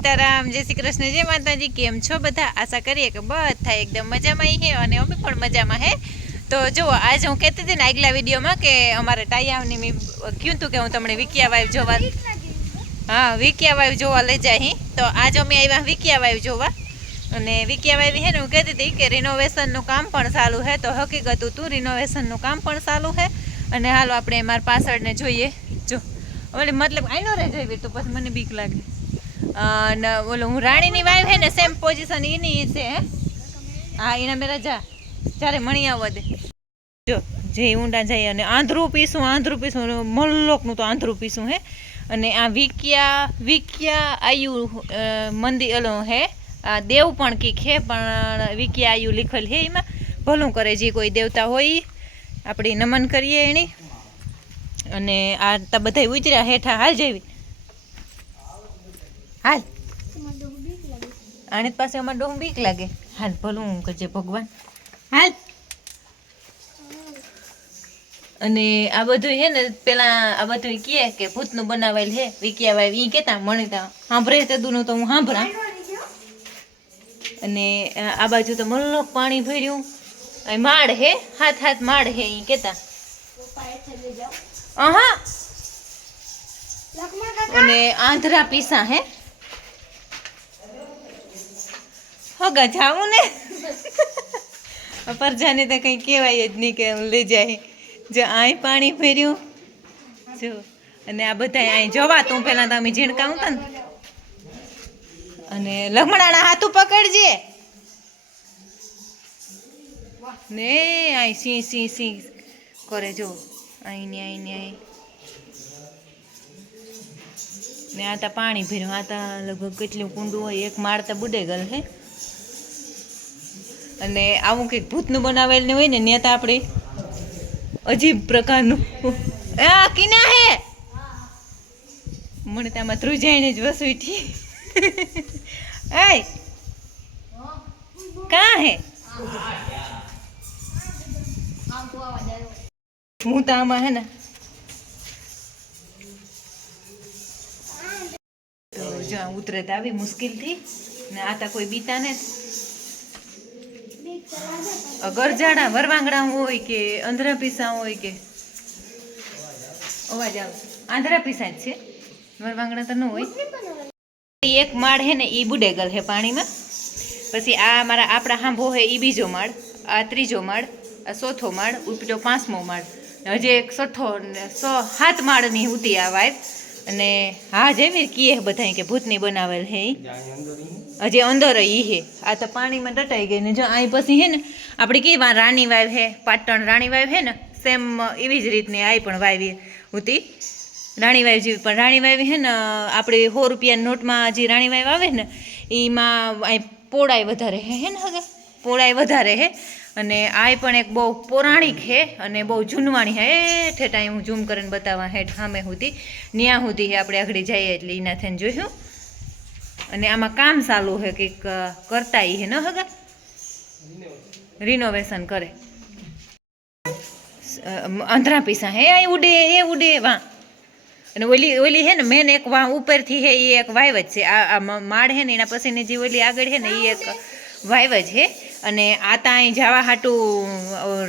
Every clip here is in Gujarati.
સીતારામ, જય શ્રી કૃષ્ણ, જય માતાજી, કેમ છો બધા? આશા કરીએ કે બધા એકદમ મજામાં હે અને અમે પણ મજામાં હે. તો જુઓ, આજ હું કહેતી હતી ને આગલા વિડીયોમાં કે અમારે ટાયાવની મેં કહ્યું હતું કે હું તમને વિકિયા વાઈવ જોવા હા, વિકિયા વાઈવ જોવા લઈ જાય તો આજે અમે આવ્યા વિકિયા વાઈવ જોવા. અને વિકિયા વાઈવ હે ને હું કહેતી હતી કે રિનોવેશનનું કામ પણ ચાલુ છે તો હકીકત હતું રિનોવેશનનું કામ પણ ચાલુ છે અને હાલો આપણે મારા પાછળને જોઈએ. જો મતલબ આઈનો રહે જઈ તો પછી મને બીક લાગે. ઓલો હું રાણીની વાઈફ હે ને સેમ પોઝિશન એની છે, હે? હા એના મેં રજા જ્યારે મણિયા દે. જો, જે ઊંડા જાય અને આંધરું પીસું આંધરું પીસું મલ્લોકનું તો આંધરું પીસું, હે? અને આ વિક્યા વિક્યા આયુ મંદિર, ઓલો, હે? આ દેવ પણ કીક હે, પણ વિક્યા આયુ લીખેલ હે એમાં. ભલું કરે જે કોઈ દેવતા હોય. આપણે નમન કરીએ એની. અને આ બધા ઉતર્યા હેઠા હાલ જેવી. હાલ. આણિત પાસે અમારે ડોમ બીક લાગે. હાલ ભલું હું કરજે ભગવાન. હાલ. અને આ બધું હે ને પેલા આ બધું કહે કે ભૂતનું બનાવેલ હે વિકિયા વાય ઈ કેતા મણિતા. સાંભળે તે દૂનું તો હું સાંભળા અને આ બાજુ તો મલ્લોક પાણી ભર્યું. માડ હે હાથ હાથ માડ હે ઈ કેતા. અહા. અને આંધરા પીસા હે. હગા જાવું ને? પરજાને તો કંઈ કહેવાય જ નહીં કે લઈ જાય. જો આય પાણી ફેર્યું જો, અને આ બધા અહીં જવા, તું પહેલાં તમે ઝીણકા હતા ને અને લમણાના હાથું પકડજે. ને અહીં સિંહ સિંહ સિંહ કરે, જો. અહીં ને અહીં ને અહીં ને આ તો પાણી ભર્યું. આ તો લગભગ કેટલું કુંડું હોય, એક માળ તો બુડે ગલ હે. અને આવું કંઈક ભૂતનું બનાવેલું હોય ને, ત્યાં તો આપણે અજીબ પ્રકારનું. આ કિના હે? મને તો ધ્રુજાઈને જ વસુઈઠી. આય કા હે? હું તો આમાં હે ને. ઉતરે તો આવી મુશ્કેલથી, ને આ તો કોઈ બીતા ને ગરજાડા, વરવાંગડા હોય કે અંધરા પીસા હોય કે? અવાજ આવે. આંધરા પીસા જ છે. વરવાંગડા તો ન હોય. એક માળ હે ને, એ બુડેગલ હે પાણીમાં. પછી આ મારા આપણા હાંભો હે એ બીજો માળ, આ ત્રીજો માળ, આ ચોથો માળ, ઉપડ્યો પાંચમો માળ. હજી એક છઠ્ઠો સો સાત માળની ઉતી આ વાઈફ અને હા જેવી કીએ બધા કે ભૂતની બનાવેલ હે હજી અંદર ઈ હે. આ તો પાણીમાં દટાઈ ગઈ ને જો અહીં પછી હે ને આપણે કેવા રાણી વાવ હે, પાટણ રાણી વાવ હે ને, સેમ એવી જ રીતની આ પણ વાવી હતી. રાણી વાવ જેવી, પણ રાણી વાવ હે ને આપણે સો રૂપિયાની નોટમાં જે રાણી વાવ આવે ને એમાં અહીં પોળાઈ વધારે હે હે ને હવે? પોળાઈ વધારે હે. અને આ પણ એક બહુ પૌરાણિક હે અને બહુ જૂનવાણી હે. હેઠ હું ઝૂમ કરીને બતાવવા હેઠ સામે સુધી ન્યા સુધી હે આપણે આગળ જઈએ એટલે એના થઈને જોયું અને આમાં કામ ચાલુ છે કંઈક કરતા એ ન હગા? રિનોવેશન કરે. અંધરા પીસા હે, આ ઉડે, એ ઉડે, વા. અને ઓલી ઓલી હે ને, મેન એક વા ઉપરથી હે એ એક વાઇવ જ છે. આ માળ હે ને, એના પછીની જે ઓલી આગળ હે ને એ એક વાઇવ જ હે. અને આ તા અહીં જવા હાટું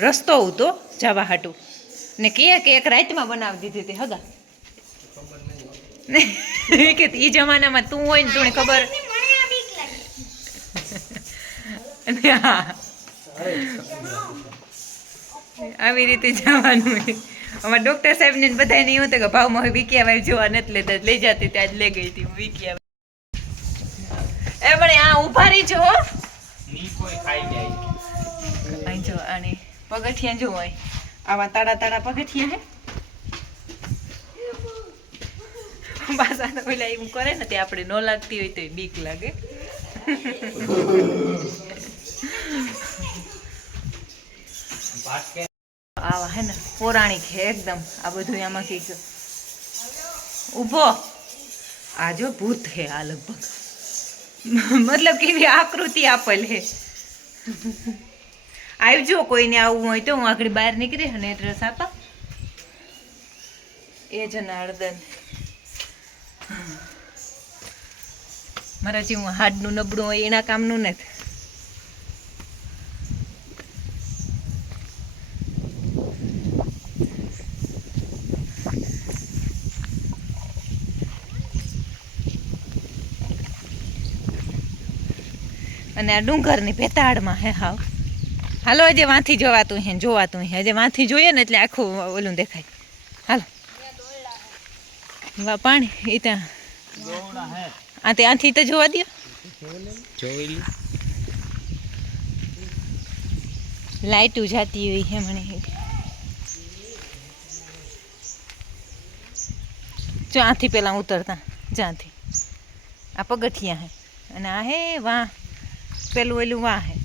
રસ્તો હતો જવા હાટું ને કહે કે એક રાતમાં બનાવી દીધી હતી હગા? કે એ જમાનામાં તું હોય ને તું ખબર. આવી રીતે જવાનું અમારા ડોક્ટર સાહેબ ને બધા એવું હતું કે ભાવમાં હવે વિકિયા આવે જોવા નથી લેતા લઈ જતી ત્યાં જ લઈ ગઈ હતી હું આવે એ પણ આ ઊભા રહી જો. અહીં જો આની પગથિયા જો હોય આવા તાડા તાડા પગથિયા હે. પાછા તો પેલા કરે ને તે આપણે ન લાગતી હોય તો બીક લાગે. આવા હે ને પૌરાણિક હે એકદમ. આ બધું એમાં કંઈક ઊભો. આ ભૂત હે આ લગભગ. મતલબ કેવી આકૃતિ આપેલ હે. આવજો કોઈને આવવું હોય તો હું આગળ બહાર નીકળી અને એડ્રેસ આપા. એ જ જનાર્દન મારા જેવું હાડનું નબળું હોય એના કામનું નથી. અને આ ડુંગરની પેતાળમાં હે હાવ. હાલો, હજી વાંથી જોવાતું હે જોવાતું હે. હજી વાંથી જોઈએ ને એટલે આખું ઓલું દેખાય. વાહ પાણી ત્યાં. આ તે આથી તો જોવા દો લાઈટ ઉજાતી હોય છે મને જો આથી ઉતરતા, જ્યાંથી. આ પગથિયા હે. અને આ હે વાહ પેલું ઓલું વાહ હે.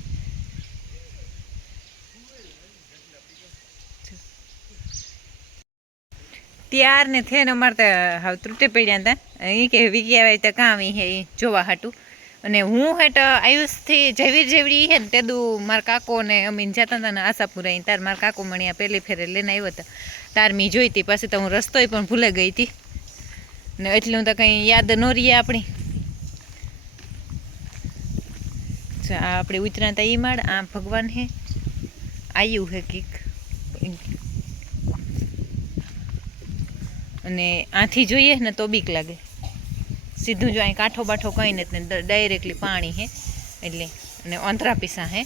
ત્યાર ને થઈને અમારે તો હવે ત્રુટે પડ્યા હતા. એ કે વીકી આવે તો કામ એ હે જોવા હાટું. અને હું હેટ આયુષથી જેવી જેવડી હે ને તેદું મારા કાકો ને અમીન જતા હતા ને આશાપુરા તાર મારા કાકો મણિયા પહેલી ફેરે લઈને આવ્યો હતો તાર મી જોઈતી પછી તો હું રસ્તોય પણ ભૂલે ગઈ હતી ને એટલું તો કંઈ યાદ ન રહીએ આપણી. આપણે ઉતરાતા ઈ માળ, આ ભગવાન હે. આવ્યું હે કીક. અને આથી જોઈએ ને તો બીક લાગે. સીધું જો અહીં કાંઠો બાઠો કંઈ નથી ને ડાયરેક્ટલી પાણી હે, એટલે, અને અંતરા પીસા હે.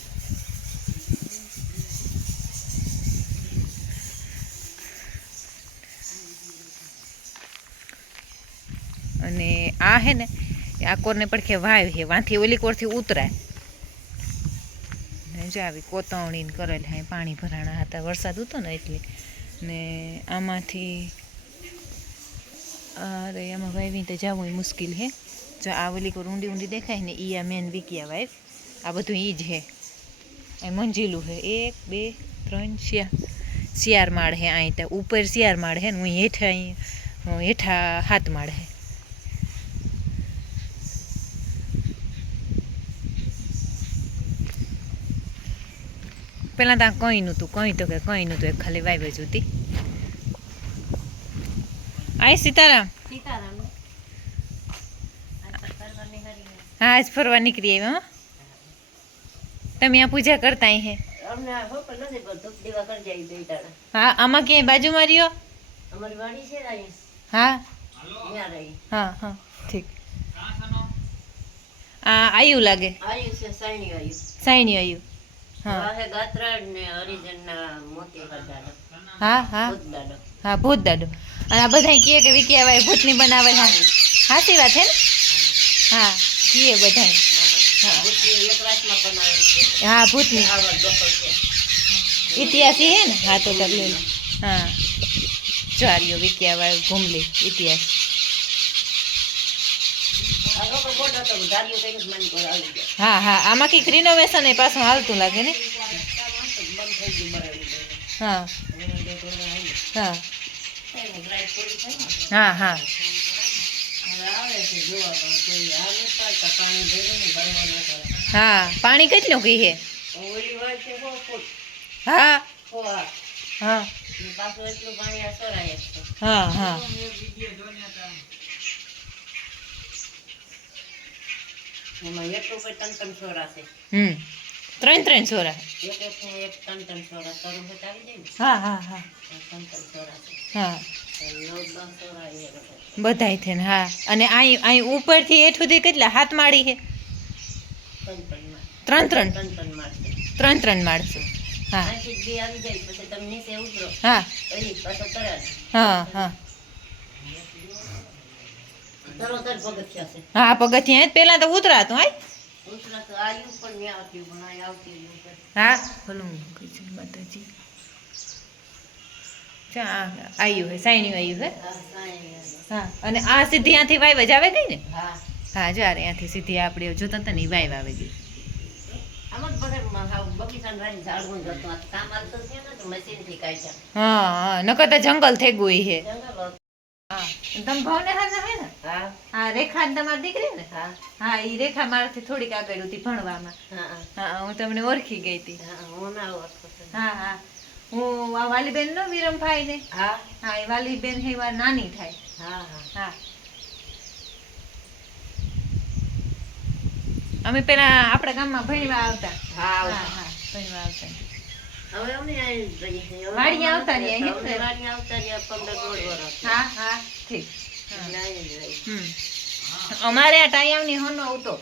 અને આ હે ને, આ કોરને પડખે વાવ હે, વાંથી ઓલી કોરથી ઉતરાય. જો આવી કોતવણી કરેલ હા, પાણી ભરાણા હતા, વરસાદ હતો ને એટલે, ને આમાંથી અરે, એમાં વાવીને તો જવું મુશ્કેલ હે. જો આ ઓલી કોર ઊંડી ઊંડી દેખાય ને એ આ મેન વિકિયા વાઈફ આ બધું એ જ હે. એ મંજીલું હે. એક, બે, ત્રણ શિયાર શિયાર માળ હે અહીં તો. ઉપર શિયાર માળ હે ને, હું હેઠા અહીં હેઠા હાથ માળ હે. પહેલાં ત્યાં કંઈ નહોતું, કંઈ તો કે, કંઈ નહોતું. એક ખાલી વાઈવ જ હતી આય સીતારામ હા આજ ફરવા નીકળી આવ્યા હો તમે આ પૂજા કરતા અહીં હે અમને આ હોપ નથી પણ ધૂપ દીવા કરી જાય બે દાડા હા આમાં ક્યાંય બાજુમાં રહ્યો અમારી વાડી છે ને અહીંયા હા ત્યાં રહી હા હા ઠીક આ આયુ લાગે આવ્યું છે સાયણી આવ્યું સાઈની આયુ હા વાહે ગાત્રાડ ને હરિજનના મોતી દાડો હા હા ભૂત દાડો હા ભૂત દાડો અને આ બધા કહે કે વિકી આવા ભૂતની બનાવે હા સાચી વાત છે ને? હા, કીએ બધા ભૂતની એક રાતમાં બનાવેલ છે હા, ભૂતની. આવડ દોખલ છે ઇતિહાસી હે ને? હા, તો કરી લે. હા. ચાલ્યો વિક્યા વાય ઘૂમલી ઇતિહાસ આ લોકો બોટ હતો ધાર્યું કઈ જ મન પર આવી ગયા હા હા, આમાં કંઈક રિનોવેશન એ પાછું હાલતું લાગે ને? બંધ થઈ ગયું બરાબર હા હા. ના કરે હા પાણી કેટલું કી હે ઓલી હોય છે હો ફૂટ હા હો હા હા ને પાછું એટલું પાણી આ સોરાય જ છે હા હા એમાં એક ઉપર ત્રણ ત્રણ છોરા છે હમ ત્રણ ત્રણ છોરા હા હા હા. હા. બધાય થઈને હા. અને અહીં અહીં ઉપરથી એ સુધી કેટલા? હાથ માળી છે ત્રણ ત્રણ. ત્રણ ત્રણ ત્રણ ત્રણમાં છે ત્રણ ત્રણ માળસો હા. હા હા. હા હા પગથિયા પહેલાં તો ઉતરાતું, હાય. હા ભલું કૃષ્ણ માતાજી. આવ્યું હે સાયણ્યું આવ્યું હે? હા અને આ સીધી ત્યાંથી વાઈવ જ આવે ગઈ ને? હા. જો અરે ત્યાંથી સીધી આપણે જોતા હતા ને વાઈવ આવે ગઈ. હા હા નકર તો જંગલ થઈ ગયું છે તમે ભાવને હા હે? રેખા ને તમારી દીકરી ને? હા. હા એ રેખા મારાથી થોડીક આગળ હતી ભણવામાં. હા હા. તમને ઓળખી ગઈ હતી હા હું હા હા હું. આ વાલીબેન નો વિરમભાઈ ને? હા. હા એ વાલીબેન હે નાની થાય. હા હા. અમે પેલા આપણા ગામમાં ભણવા આવતા. હા હા ભણવા આવતા. હવે અમે આવતા રહ્યા, આવતા. પંદર વર્ષ. હા હા ઠીક. અમારે આ ટાયામની હોનો આવતો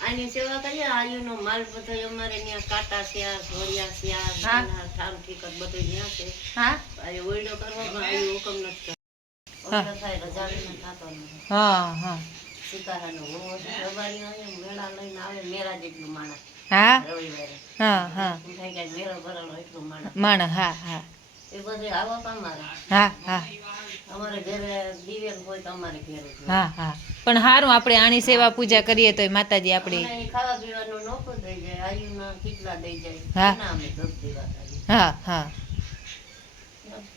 આની સેવા કરીએ આયુનો માલ બધો અમારે ત્યાં કાટા સ્યા ઘોડિયા સ્યા ઠામ ઠીકર બધું ત્યાં છે. હા. આ ઓયડો કરવામાં આયુ હુકમ નથી કરતો. થાય રજાડીને થતો નથી. હા હા. સિતારાનો હોવો છે. રબારી અહીંયા મેળા લઈને આવે મેળા જેટલું માણસ હા? રવિવારે. હા હા. થાય કે મેળો ભરેલો એટલું માણસ માણસ હા હા. એ બધું આવક અમારે હા હા. અમારે ઘરે દિવેલ હોય તો અમારે ઘરે હા હા. પણ સારું આપણે આની સેવા પૂજા કરીએ તો માતાજી આપણી. ખાવા પીવાનું નોખું થઈ જાય આયુના કેટલા દઈ જાય હા. હા હા.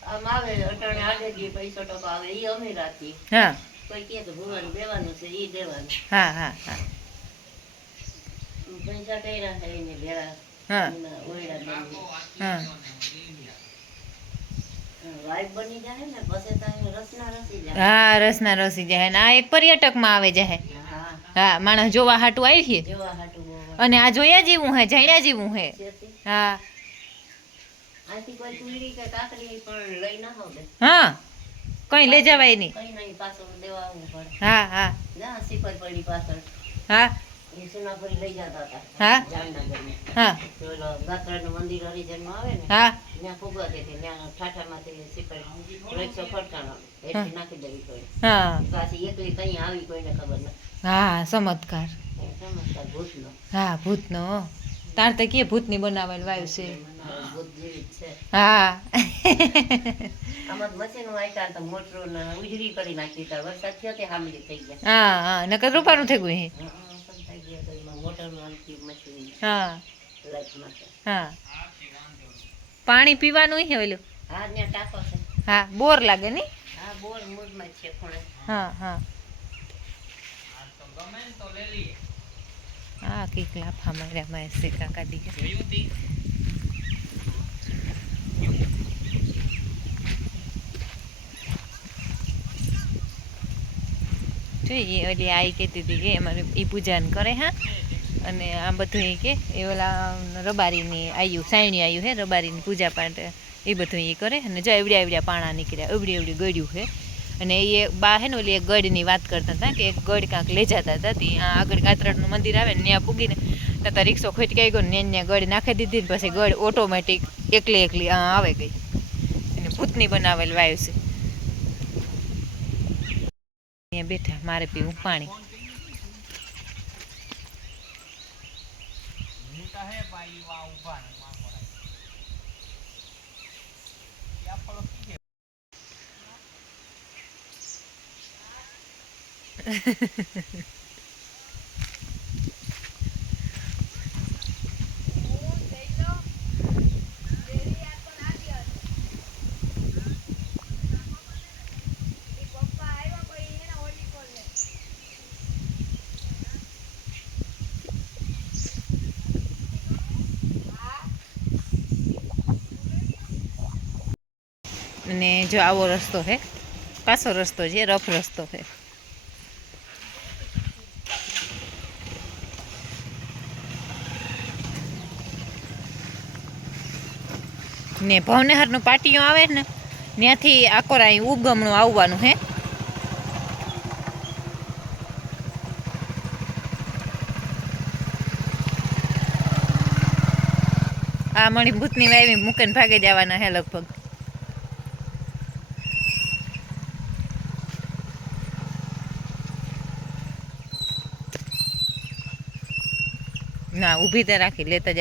આમ આવે અટાણે આડે પૈસો ટકો આવે એ અમે રાખીએ. હા. હા હા હા. પૈસા કર્યા છે એને ભેરા હા. હા વાઇફ બની જાય ને પછી તો અહીં રસના રસી જાય હા રસના રસી જાય ને આ એક પર્યટકમાં આવે જાય હા. હા માણસ જોવા હાટું આવી છે? અને આ જોયા જેવું હે જાણ્યા જેવું હે? હા. હા કઈ લઈ જવાય નહીં. હા હા. હા. લઈ જતા હતા. હા? હા. તો ઓલો ગાત્રાનું આવે ને હા. ત્યાં ફૂગવા દેતી ત્યાં ઠાઠામાંથી સિપર એકસો ફટકાણો એટલી નાખી દેવી પડે. હા. પાછી એકલી કઈ આવી કોઈને ખબર નથી હા ચમત્કાર. એ ભૂતનો. હા ભૂતનો. તાર તો કે ભૂતની બનાવેલ વાયુ છે? ભૂત જેવી છે. હા. આમાં મશીનો આવ્યા તો મોટરો ને ઉજળી કરી નાખી વરસાદ થયો તે હામલી થઈ ગયા? હા હા. નકર રૂપાનું થઈ ગયું હે હા, હા, સબ થઈ ગયા તો એમાં મોટરનું આમથી મશીન. હા. લાઈટ માટે હા. પાણી પીવાનું હે ઓલું? હા ત્યાં ટાંકો છે. હા બોર લાગે ને હા બોર મૂળમાં જ છે ખૂણે. હા હા. હા કંઈક લાફા માર્યા મારે છે કાકા દી જોઈએ ઓલી આઈ કહેતી હતી કે અમારે એ પૂજાન કરે હા? અને આ બધું કે, એ ઓલા રબારીની આયુ, સાયણી આવ્યું હે, રબારીની પૂજા પાઠ, એ બધું એ કરે. અને જો એવડ્યા એવડ્યા પાણા નીકળ્યા, એવડી એવડી ગળ્યું હે. અને એ બા હે ને ઓલી એક ગઢની વાત કરતા હતા કે એક ગઢ કાંક લઈ જતા હતા ત્યાં આગળ કાતરડનું મંદિર આવે ને ત્યાં પૂગીને ત્યાં રિક્ષો ખોટકાઈ ગયો ને ત્યાં ગઢ નાખી દીધી ને પછી ગઢ ઓટોમેટિક એકલી એકલી આવે ગઈ. અને ભૂતની બનાવેલ વાયુ છે. ત્યાં બેઠા, મારે પીવું પાણી. kauban ang mga kuray. Iapalokihe. Hehehehe. અને જો આવો રસ્તો છે પાછો રસ્તો છે, રફ રસ્તો છે ને ભવનહરનું પાટિયું આવે ને, ત્યાંથી આકોરા અહીં ઉગમણું આવવાનું હે. આ મણિભૂતની વાવી મૂકીને ભાગી જવાના હે લગભગ. ના ઊભી તો રાખી લેતા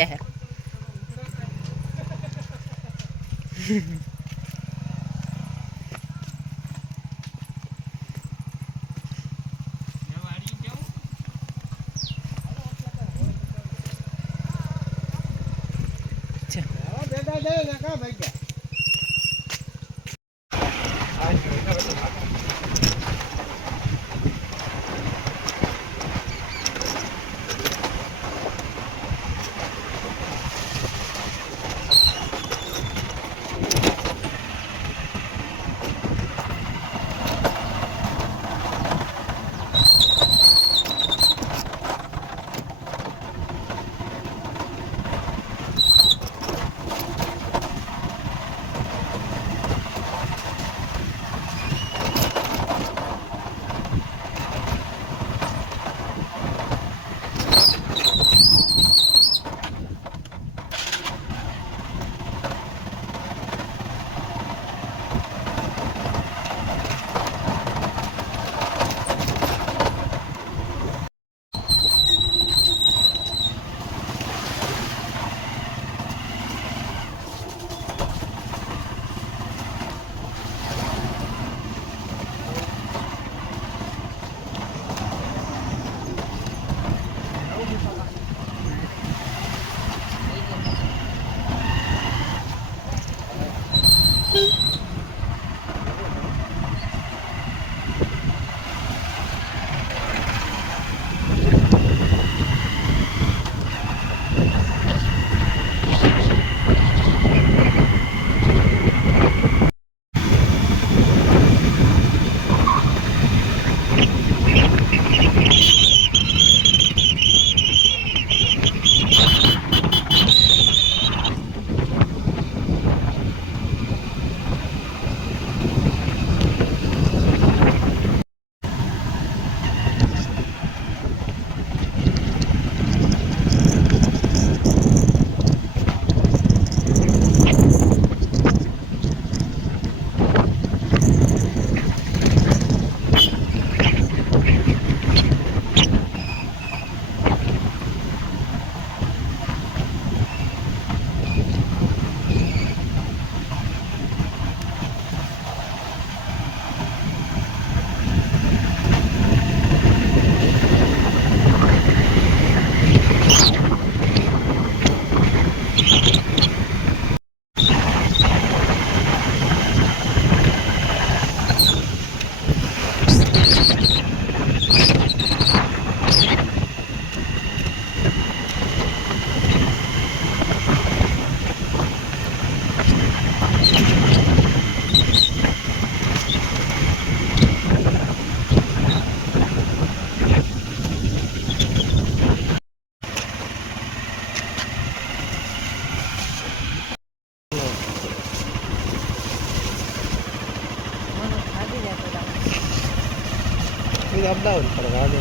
જાય અપડાઉન કરવા દે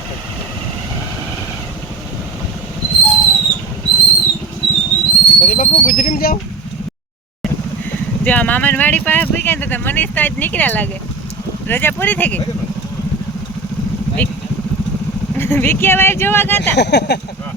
પછી બાપુ ગુજરીમાં જાવ જો આ મામાની વાડી પાસે ભૂઈ ને તો મને તો આજ નીકળ્યા લાગે. રજા પૂરી થઈ ગઈ? વિક- વિકિયા વાઈફ જોવા ગયા હતા.